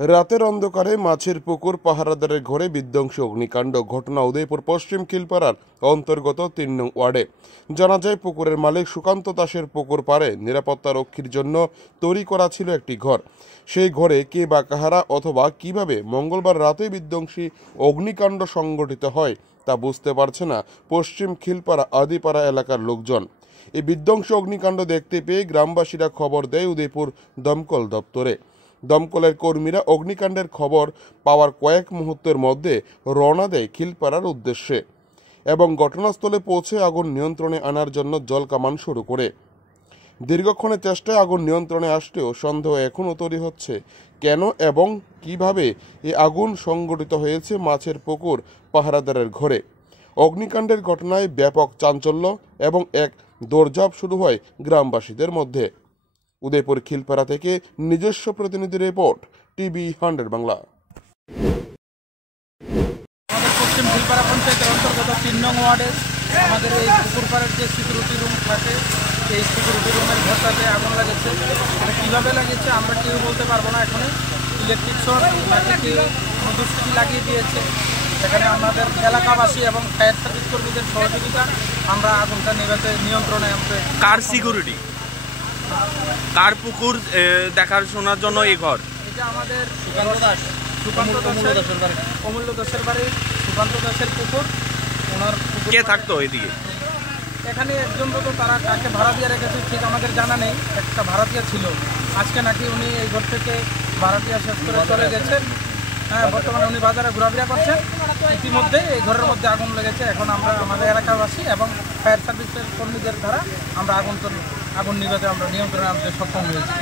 রাতের অন্ধকারে মাছের পুকুর পাহারাদারের ঘরে বিধ্বংসী অগ্নিকাণ্ড ঘটনা উদয়পুর পশ্চিম খিলপাড়ার অন্তর্গত ৩ নং ওয়ার্ডে। জানা যায়, পুকুরের মালিক সুকান্ত দাসের পুকুর পাড়ে নিরাপত্তা রক্ষীর জন্য তৈরি করা ছিল একটি ঘর। সেই ঘরে কে বা কাহারা অথবা কিভাবে মঙ্গলবার রাতে বিধ্বংসী অগ্নিকাণ্ড সংঘটিত হয় তা বুঝতে পারছে না পশ্চিম খিলপাড়া আদিপাড়া এলাকার লোকজন। এই বিধ্বংসী অগ্নিকাণ্ড দেখতে পেয়ে গ্রামবাসীরা খবর দেয় উদয়পুর দমকল দপ্তরে। দমকলের কর্মীরা অগ্নিকাণ্ডের খবর পাওয়ার কয়েক মুহূর্তের মধ্যে রওনা দেয় খিলপাড়ার উদ্দেশ্যে এবং ঘটনাস্থলে পৌঁছে আগুন নিয়ন্ত্রণে আনার জন্য জল কামান শুরু করে। দীর্ঘক্ষণের চেষ্টায় আগুন নিয়ন্ত্রণে আসলেও সন্দেহ এখনও তৈরি হচ্ছে কেন এবং কিভাবে এই আগুন সংঘটিত হয়েছে মাছের পুকুর পাহারাদারের ঘরে। অগ্নিকাণ্ডের ঘটনায় ব্যাপক চাঞ্চল্য এবং এক দৌড়ঝাঁপ শুরু হয় গ্রামবাসীদের মধ্যে। উদয়পুর খিলপাড়া থেকে নিজস্ব প্রতিনিধি রিপোর্ট, টিভি 100 বাংলা। আমাদের পশ্চিম খিলপাড়া পঞ্চায়েতের অন্তর্গত ৩ নং ওয়ার্ডে আমাদের এই পুকুর পাড়ের যে সিকিউরিটি রুম থাকে, এই সিকিউরিটি রুমের ঘরটাতে আগুন লাগেছে। এটা কীভাবে লাগেছে আমরা কেউ বলতে পারবো না। এখানে ইলেকট্রিক শর্ট নাকি কেউ দুষ্কৃতি লাগিয়ে দিয়েছে। সেখানে আমাদের এলাকাবাসী এবং ফায়ার সার্ভিস কর্মীদের সহযোগিতা আমরা আগুনটা নিয়ন্ত্রণে আনতে। কার সিকিউরিটি, কার পুকুর দেখাশোনার জন্য এই ঘর? এটা আমাদের অমূল্য দাসের বাড়ি, সুকান্ত দাসের পুকুর। ওনার কে থাকতো এদিকে? এখানে একজন তো তারা কাকে ভাড়া দিয়ে রেখেছে ঠিক আমাদের জানা নেই। একটা ভাড়াটিয়া ছিল, আজকে নাকি উনি এই ঘর থেকে ভাড়াটিয়া শেষ করে চলে গেছেন। হ্যাঁ, বর্তমানে উনি বাজারে ঘোরাফেরা করছেন। ইতিমধ্যে এই ঘরের মধ্যে আগুন লেগেছে। এখন আমরা আমাদের এলাকাবাসী এবং ফায়ার সার্ভিসের কর্মীদের দ্বারা আমরা আগুন নিভাতে আমরা নিয়ন্ত্রণে আনতে সক্ষম হয়েছি।